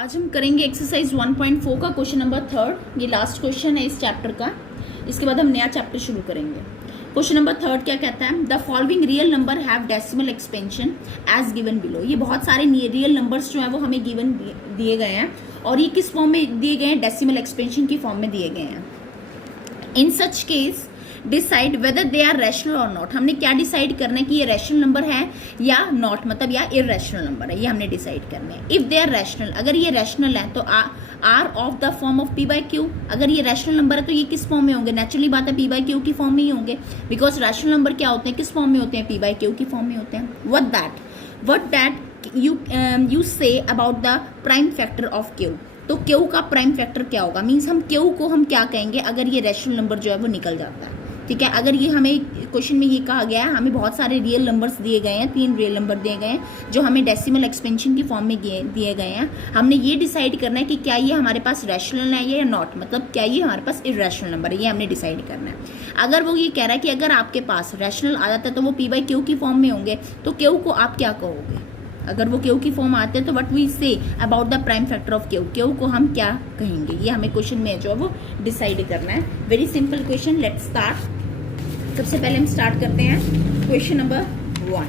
आज हम करेंगे एक्सरसाइज 1.4 का क्वेश्चन नंबर 3। ये लास्ट क्वेश्चन है इस चैप्टर का। इसके बाद हम नया चैप्टर शुरू करेंगे। क्वेश्चन नंबर 3 क्या कहता है? The following real number have decimal expansion as given below. ये बहुत सारे रियल नंबर्स जो है वो हमें गिवन दिए गए हैं और ये किस फॉर्म में दिए गए हैं? डेसिमल एक्सपेंशन की फॉर्म में दिए गए हैं। In such case decide whether they are rational और नॉट। हमने क्या डिसाइड करना है कि ये रैशनल नंबर है या नॉट, मतलब या इररेशनल नंबर है, ये हमने डिसाइड करना है। इफ दे आर रैशनल, अगर ये रैशनल है तो are of the form of P by Q. अगर ये रैशनल नंबर है तो ये किस फॉर्म में होंगे? नेचुरली बात है पी बाई क्यू की फॉर्म में ही होंगे, बिकॉज रैशनल नंबर क्या होते हैं, किस फॉर्म में होते हैं? पी बाई क्यू की फॉर्म में होते हैं। वट दैट यू से about the prime factor of Q. तो क्यू का प्राइम फैक्टर क्या होगा? मीन्स हम क्यू को हम क्या कहेंगे अगर ये रैशनल नंबर जो है वो निकल जाता है। ठीक है, अगर ये हमें क्वेश्चन में ये कहा गया है, हमें बहुत सारे रियल नंबर्स दिए गए हैं, 3 रियल नंबर दिए गए हैं जो हमें डेसिमल एक्सपेंशन की फॉर्म में दिए गए हैं। हमने ये डिसाइड करना है कि क्या ये हमारे पास रैशनल है या नॉट, मतलब क्या ये हमारे पास इररेशनल नंबर है, ये हमने डिसाइड करना है। अगर वो ये कह रहा है कि अगर आपके पास रैशनल आ जाता है तो वो पी बाई क्यू की फॉर्म में होंगे, तो क्यू को आप क्या कहोगे? अगर वो क्यू की फॉर्म आते हैं तो what we say about the prime factor of Q, Q को हम क्या कहेंगे? ये हमें क्वेश्चन में जो है वो डिसाइड करना है। Very simple question, let's start. सबसे पहले हम स्टार्ट करते हैं क्वेश्चन नंबर 1।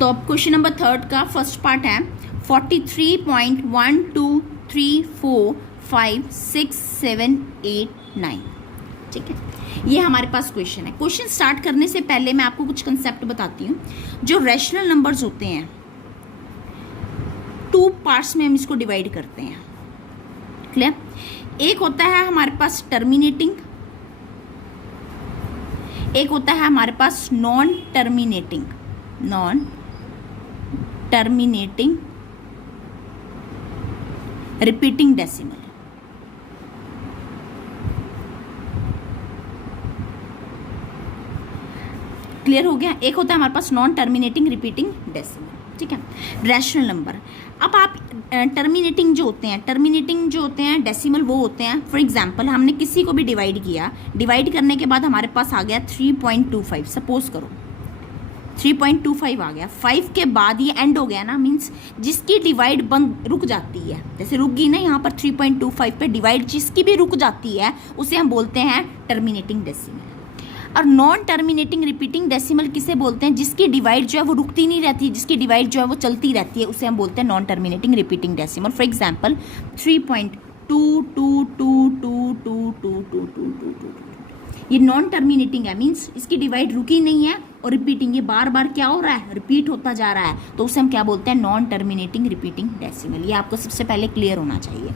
तो अब क्वेश्चन नंबर 3 का फर्स्ट पार्ट है 43.12345678 ठीक है, ये हमारे पास क्वेश्चन है। क्वेश्चन स्टार्ट करने से पहले मैं आपको कुछ कंसेप्ट बताती हूँ। जो रैशनल नंबर्स होते हैं 2 पार्ट्स में हम इसको डिवाइड करते हैं। क्लियर? एक होता है हमारे पास टर्मिनेटिंग, एक होता है हमारे पास non terminating repeating decimal. Clear हो गया? एक होता है हमारे पास नॉन टर्मिनेटिंग रिपीटिंग डेसिमल। ठीक है, रैशनल नंबर। अब आप टर्मिनेटिंग जो होते हैं डेसिमल वो होते हैं, फॉर एग्जांपल हमने किसी को भी डिवाइड किया, डिवाइड करने के बाद हमारे पास आ गया 3.25, सपोज करो 3.25 आ गया। 5 के बाद ये एंड हो गया ना, मीन्स जिसकी डिवाइड बंद रुक जाती है, जैसे रुक गई ना यहाँ पर 3.25 पे डिवाइड जिसकी भी रुक जाती है उसे हम बोलते हैं टर्मिनेटिंग डेसिमल। और नॉन टर्मिनेटिंग रिपीटिंग डेसिमल किसे बोलते हैं? जिसकी डिवाइड जो है वो रुकती नहीं रहती, जिसकी डिवाइड जो है वो चलती रहती है, उसे हम बोलते हैं non terminating repeating decimal. For example 3.222222222, ये नॉन टर्मिनेटिंग है, मीन्स इसकी डिवाइड रुकी नहीं है और रिपीटिंग, ये बार बार क्या हो रहा है? रिपीट होता जा रहा है, तो उसे हम क्या बोलते हैं? Non terminating repeating decimal. ये आपको सबसे पहले क्लियर होना चाहिए।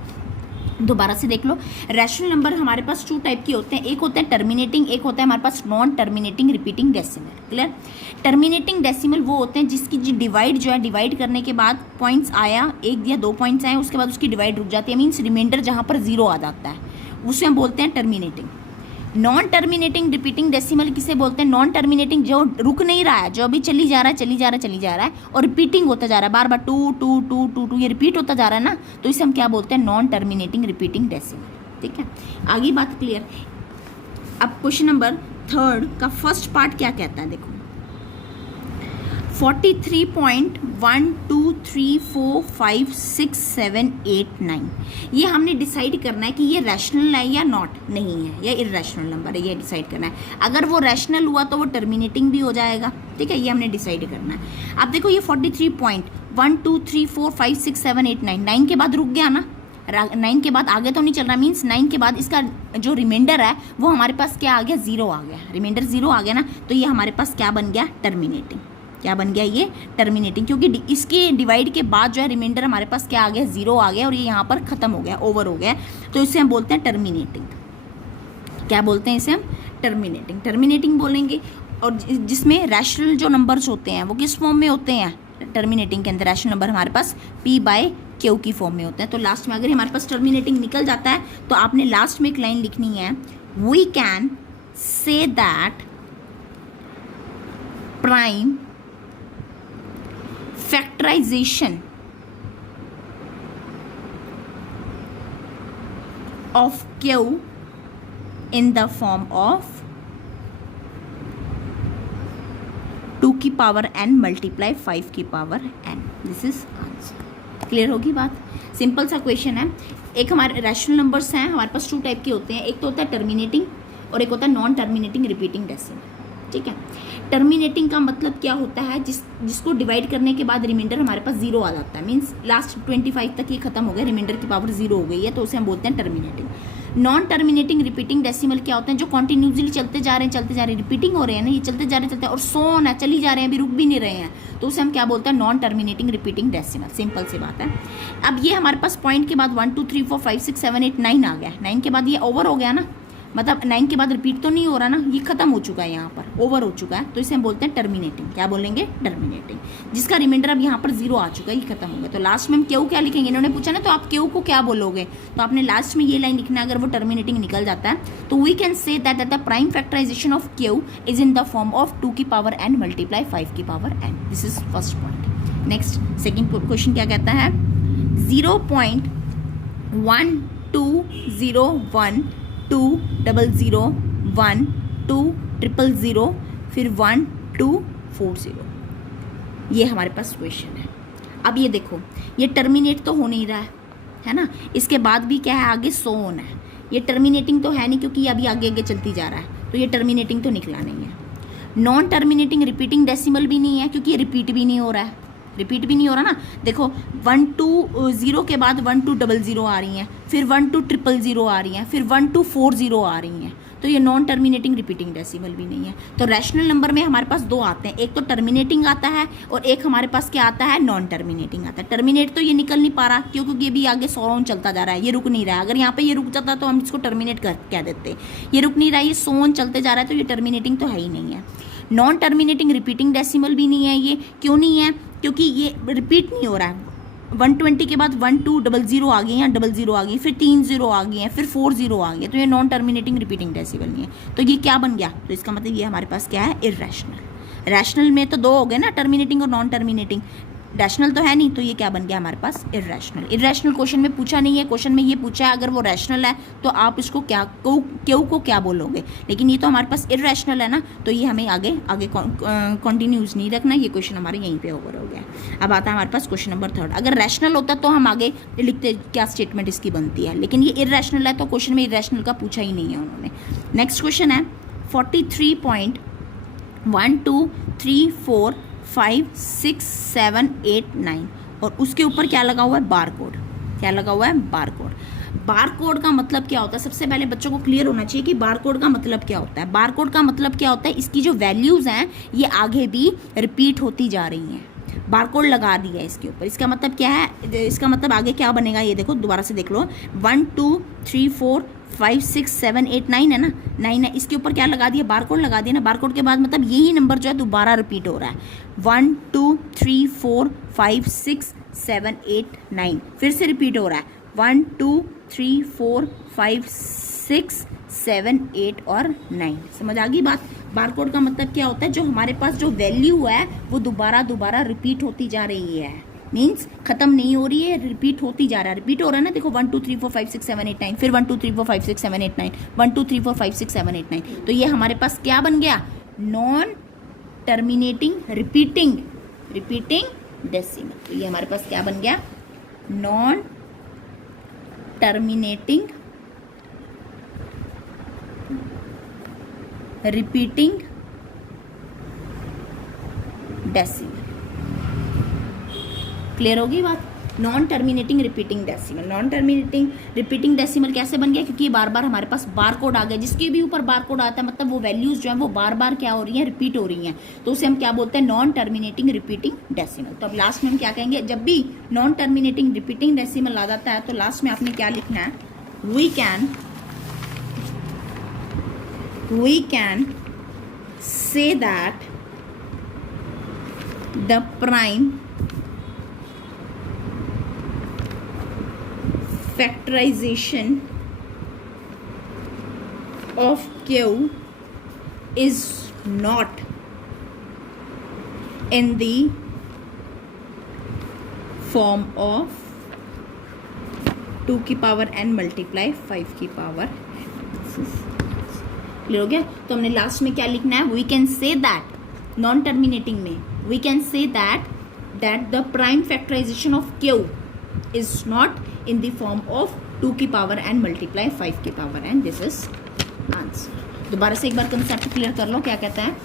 दोबारा से देख लो, रैशनल नंबर हमारे पास 2 टाइप के होते हैं, एक होता है टर्मिनेटिंग, एक होता है हमारे पास non terminating repeating decimal. Clear? Terminating decimal वो होते हैं जिसकी जो डिवाइड जो है, डिवाइड करने के बाद पॉइंट्स आया, 1 या 2 पॉइंट्स आए, उसके बाद उसकी डिवाइड रुक जाती है, मीन्स रिमाइंडर जहाँ पर 0 आ जाता है, उसे हम बोलते हैं terminating. Non terminating repeating decimal किसे बोलते हैं? नॉन टर्मिनेटिंग, जो रुक नहीं रहा है, जो अभी चली जा रहा है और रिपीटिंग होता जा रहा है, बार बार 2 2 2 2 2 ये रिपीट होता जा रहा है ना, तो इसे हम क्या बोलते हैं? Non terminating repeating decimal. ठीक है, आगे बात क्लियर। अब क्वेश्चन नंबर 3 का फर्स्ट पार्ट क्या कहता है? देखो 43.12345678 ये हमने डिसाइड करना है कि ये रैशनल है या नॉट नहीं है, या इररेशनल नंबर है, ये डिसाइड करना है। अगर वो रैशनल हुआ तो वो टर्मिनेटिंग भी हो जाएगा। ठीक है, ये हमने डिसाइड करना है। अब देखो ये 43.12345678 9 के बाद रुक गया ना, 9 के बाद आगे तो नहीं चल रहा, मीन्स 9 के बाद इसका जो रिमाइंडर है वो हमारे पास क्या आ गया? 0 आ गया। रिमाइंडर 0 आ गया ना, तो ये हमारे पास क्या बन गया? टर्मिनेटिंग। क्या बन गया? ये टर्मिनेटिंग, क्योंकि इसके डिवाइड के बाद जो है रिमाइंडर हमारे पास क्या आ गया? 0 आ गया और ये यहाँ पर खत्म हो गया, ओवर हो गया, तो इसे हम बोलते हैं टर्मिनेटिंग। क्या बोलते हैं इसे हम? टर्मिनेटिंग। टर्मिनेटिंग बोलेंगे। और जिसमें रैशनल जो नंबर्स होते हैं वो किस फॉर्म में होते हैं? टर्मिनेटिंग के अंदर रैशनल नंबर हमारे पास पी बाय क्यू की फॉर्म में होते हैं। तो लास्ट में अगर हमारे पास टर्मिनेटिंग निकल जाता है तो आपने लास्ट में एक लाइन लिखनी है, we can say that prime factorization of Q in the form of 2 की पावर n मल्टीप्लाई 5 की power n। This is answer. Clear होगी बात? सिंपल सा क्वेश्चन है। एक हमारे रैशनल नंबर्स हैं, हमारे पास 2 टाइप के होते हैं, एक तो होता है टर्मिनेटिंग और एक होता है नॉन टर्मिनेटिंग रिपीटिंग डेसिमल। ठीक है, टर्मिनेटिंग का मतलब क्या होता है, जिसको डिवाइड करने के बाद रिमाइंडर हमारे पास 0 आ जाता है, मीन्स लास्ट 25 तक ये खत्म हो गया, रिमाइंडर की पावर 0 हो गई है, तो उसे हम बोलते हैं terminating. Non terminating repeating decimal क्या होते हैं, जो कॉन्टिन्यूसली चलते जा रहे हैं, रिपीटिंग हो रहे हैं ना, ये चलते जा रहे हैं और सो ऑन है, चली जा रहे हैं, अभी रुक भी नहीं रहे हैं, तो उसे हम क्या बोलते हैं, non terminating repeating decimal. Simple सी बात है। अब ये हमारे पास पॉइंट के बाद 1 2 3 4 5 6 7 8 9 आ गया, 9 के बाद ये ओवर हो गया ना, मतलब 9 के बाद रिपीट तो नहीं हो रहा ना, ये खत्म हो चुका है, यहाँ पर ओवर हो चुका है, तो इसे हम बोलते हैं टर्मिनेटिंग। क्या बोलेंगे? टर्मिनेटिंग। जिसका रिमाइंडर अब यहाँ पर 0 आ चुका है, ये खत्म हो गया, तो लास्ट में हम क्यू क्या लिखेंगे? इन्होंने पूछा ना, तो आप क्यू को क्या बोलोगे, तो आपने लास्ट में ये लाइन लिखना है। अगर वो टर्मिनेटिंग निकल जाता है तो we can say that the prime factorisation of Q is in the form of 2 की पावर n मल्टीप्लाई 5 की power n। This is first point. Next second question क्या कहता है, 0.1201 2 0 0 1 2 0 0 फिर 1 2 4 0, ये हमारे पास क्वेश्चन है। अब ये देखो, ये टर्मिनेट तो हो नहीं रहा है ना, इसके बाद भी क्या है, आगे सो ऑन है, ये टर्मिनेटिंग तो है नहीं क्योंकि ये अभी आगे आगे चलती जा रहा है, तो ये टर्मिनेटिंग तो निकला नहीं है। नॉन टर्मिनेटिंग रिपीटिंग डेसिमल भी नहीं है क्योंकि ये रिपीट भी नहीं हो रहा है, रिपीट भी नहीं हो रहा ना। देखो 1 2 0 के बाद 1 2 0 0 आ रही हैं, फिर 1 2 0 0 आ रही हैं, फिर 1 2 4 0 आ रही हैं, तो ये नॉन टर्मिनेटिंग रिपीटिंग डेसिमल भी नहीं है। तो रैशनल नंबर में हमारे पास 2 आते हैं, एक तो टर्मिनेटिंग आता है और एक हमारे पास क्या आता है, नॉन टर्मिनेटिंग आता है। टर्मिनेट तो ये निकल नहीं पा रहा क्योंकि ये भी आगे सो ऑन चलता जा रहा है, ये रुक नहीं रहा है। अगर यहाँ पे ये रुक जाता तो हम इसको टर्मिनेट कह देते, ये रुक नहीं रहा है, ये सो ऑन चलते जा रहा है, तो ये टर्मिनेटिंग तो है ही नहीं है। नॉन टर्मिनेटिंग रिपीटिंग डेसिमल भी नहीं है ये, क्यों नहीं है, क्योंकि ये रिपीट नहीं हो रहा है। 120 के बाद 1 2 0 0 आ गई, या 0 0 आ गई, फिर 3 0 आ गई हैं, फिर 4 0 आ गई, तो ये नॉन टर्मिनेटिंग रिपीटिंग डेसिमल नहीं है। तो ये क्या बन गया, तो इसका मतलब ये हमारे पास क्या है, इर्रेशनल। रैशनल में तो 2 हो गए ना, टर्मिनेटिंग और नॉन टर्मिनेटिंग, रैशनल तो है नहीं, तो ये क्या बन गया हमारे पास, इर्रेशनल। इर्रेशनल क्वेश्चन में पूछा नहीं है, क्वेश्चन में ये पूछा है अगर वो रैशनल है तो आप इसको क्या क्यू को क्या बोलोगे, लेकिन ये तो हमारे पास इर्रेशनल है ना, तो ये हमें आगे कंटिन्यूस नहीं रखना, ये क्वेश्चन हमारे यहीं पे ओवर हो गया। अब आता है हमारे पास क्वेश्चन नंबर 3। अगर रैशनल होता तो हम आगे लिखते क्या स्टेटमेंट इसकी बनती है, लेकिन ये इर्रेशनल है तो क्वेश्चन में इर्रेशनल का पूछा ही नहीं है उन्होंने। नेक्स्ट क्वेश्चन है 43.1 2 3 4 5 6 7 8 9 और उसके ऊपर क्या लगा हुआ है, बार कोड। क्या लगा हुआ है, बार कोड। बार कोड का मतलब क्या होता है, सबसे पहले बच्चों को क्लियर होना चाहिए कि बार कोड का मतलब क्या होता है। बार कोड का मतलब क्या होता है, इसकी जो वैल्यूज़ हैं ये आगे भी रिपीट होती जा रही हैं। बार कोड लगा दिया है इसके ऊपर, इसका मतलब क्या है, इसका मतलब आगे क्या बनेगा, ये देखो दोबारा से देख लो, 1 2 3 4 5 6 7 8 9 है ना, 9 है, इसके ऊपर क्या लगा दिया, बार कोड लगा दिया ना। बार कोड के बाद मतलब यही नंबर जो है दोबारा रिपीट हो रहा है, 1 2 3 4 5 6 7 8 9 फिर से रिपीट हो रहा है, 1 2 3 4 5 6 7 8 और 9। समझ आ गई बात। बार कोड का मतलब क्या होता है, जो हमारे पास जो वैल्यू है वो दोबारा रिपीट होती जा रही है, मीन्स खत्म नहीं हो रही है, रिपीट होती जा रहा है। रिपीट हो रहा है ना, देखो 1 2 3 4 5 6 7 8 9 फिर 1 2 3 4 5 6 7 8 9 1 2 3 4 5 6 7 8 9, तो ये हमारे पास क्या बन गया, नॉन टर्मिनेटिंग रिपीटिंग डेसिमल। तो ये हमारे पास क्या बन गया, non terminating repeating decimal. Clear होगी बात। Non terminating repeating decimal. Non terminating repeating decimal कैसे बन गया, क्योंकि ये बार बार हमारे पास बार कोड आ गया, जिसके भी ऊपर बार कोड आता है मतलब वो वैल्यूज जो है वो बार बार क्या हो रही हैं, रिपीट हो रही हैं, तो उसे हम क्या बोलते हैं, नॉन टर्मिनेटिंग रिपीटिंग डेसिमल। तो अब लास्ट में हम क्या कहेंगे, जब भी नॉन टर्मिनेटिंग रिपीटिंग डेसिमल आ जाता है तो लास्ट में आपने क्या लिखना है, we can say that the prime factorization of Q is not in the form of 2 की पावर n मल्टीप्लाई 5 की पावर। क्लियर हो गया। तो हमने लास्ट में क्या लिखना है, we can say that, non terminating में we can say that that the prime factorisation of Q is not in the form of 2 की पावर n मल्टीप्लाई 5 की power n. This is answer. दोबारा से एक बार कंसेप्ट क्लियर कर लो. क्या कहता है,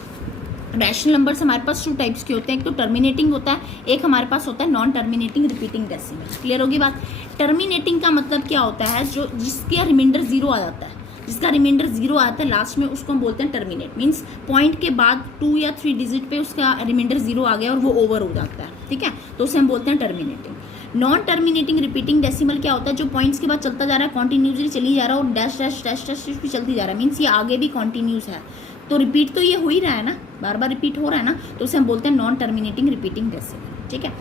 रैशनल नंबर्स हमारे पास 2 टाइप्स के होते हैं. एक तो टर्मिनेटिंग होता है, एक हमारे पास होता है non terminating repeating decimal. Clear होगी बात. टर्मिनेटिंग का मतलब क्या होता है, जो जिसका रिमाइंडर 0 आ जाता है, जिसका रिमाइंडर 0 आता है लास्ट में, उसको हम बोलते हैं टर्मिनेट. मीन्स पॉइंट के बाद 2 या 3 डिजिट पे उसका रिमाइंडर 0 आ गया और वो ओवर हो जाता है. ठीक है, तो उसे हम बोलते हैं terminating. Non terminating repeating decimal क्या होता है, जो पॉइंट्स के बाद चलता जा रहा है, कॉन्टिन्यूसली चली जा रहा है और डैश डैश डैश डैश भी चलती जा रहा है. मीन्स ये आगे भी कॉन्टिन्यूस है, तो रिपीट तो ये हो ही रहा है ना, बार बार रिपीट हो रहा है ना, तो उसे हम बोलते हैं नॉन टर्मिनेटिंग रिपीटिंग डेसिमल. ठीक है.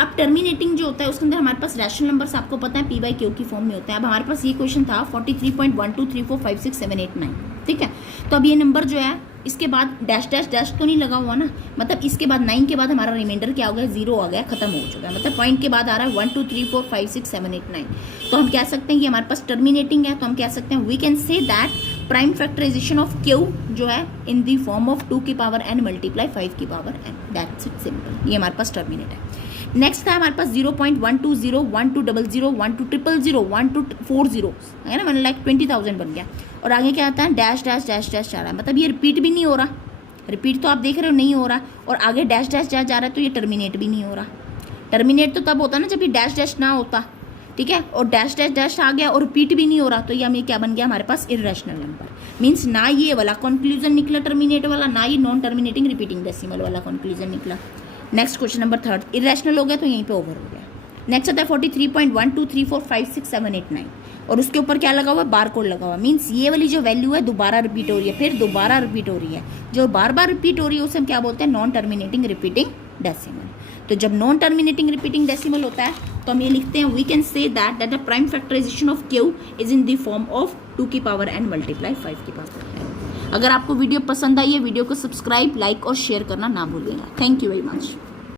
अब टर्मिनेटिंग जो होता है उसके अंदर हमारे पास रैशनल नंबर्स आपको पता है p/q की फॉर्म में होता है. अब हमारे पास ये क्वेश्चन था 43.12345678 9. ठीक है, तो अब ये नंबर जो है इसके बाद डैश डैश डैश तो नहीं लगा हुआ ना, मतलब इसके बाद 9 के बाद हमारा रिमाइंडर क्या हो गया, 0 आ गया, खत्म हो चुका है. मतलब पॉइंट के बाद आ रहा है 1 2 3 4 5 6 7 8 9. तो हम कह सकते हैं कि हमारे पास टर्मिनेटिंग है, तो हम कह सकते हैं we can say that prime factorisation of Q जो है इन द फॉर्म ऑफ 2 की पावर n मल्टीप्लाई 5 की power n. That's it, simple. ये हमारे पास टर्मिनेट है. नेक्स्ट था हमारे पास 0.120 1200 1200 1240 है ना, मतलब लाइक 20,000 बन गया. और आगे क्या आता है, डैश डैश डैश डैश जा रहा है, मतलब ये रिपीट भी नहीं हो रहा. रिपीट तो आप देख रहे हो नहीं हो रहा, और आगे डैश डैश डैश जा रहा है, तो ये टर्मिनेट भी नहीं हो रहा. टर्मिनेट तो तब होता ना जब ये डैश डैश ना होता. ठीक है, और डैश डैश डैश आ गया और रिपीट भी नहीं हो रहा, तो ये हमें क्या बन गया हमारे पास, इर्रेशनल नंबर. मीन्स ना ये वाला कंक्लूजन निकला टर्मिनेट वाला, ना ये नॉन टर्मिनेटिंग रिपीटिंग डेसिमल वाला कंक्लूजन निकला. नेक्स्ट क्वेश्चन नंबर 3, इरेशनल हो गया तो यहीं पे ओवर हो गया. नेक्स्ट आता है 43.12345678 9, और उसके ऊपर क्या लगा हुआ है, बार कोड लगा हुआ. मीन्स ये वाली जो वैल्यू है दोबारा रिपीट हो रही है, फिर दोबारा रिपीट हो रही है. जो बार बार रिपीट हो रही है उसे हम क्या बोलते हैं, नॉन टर्मिनेटिंग रिपीटिंग डेसिमल. तो जब नॉन टर्मिनेटिंग रिपीटिंग डेसिमल होता है तो हम ये लिखते हैं we can say that the prime factorisation of Q is in the form of 2 की पावर n मल्टीप्लाई 5 की पावर n. अगर आपको वीडियो पसंद आई है, वीडियो को सब्सक्राइब, लाइक और शेयर करना ना भूलिएगा. Thank you very much.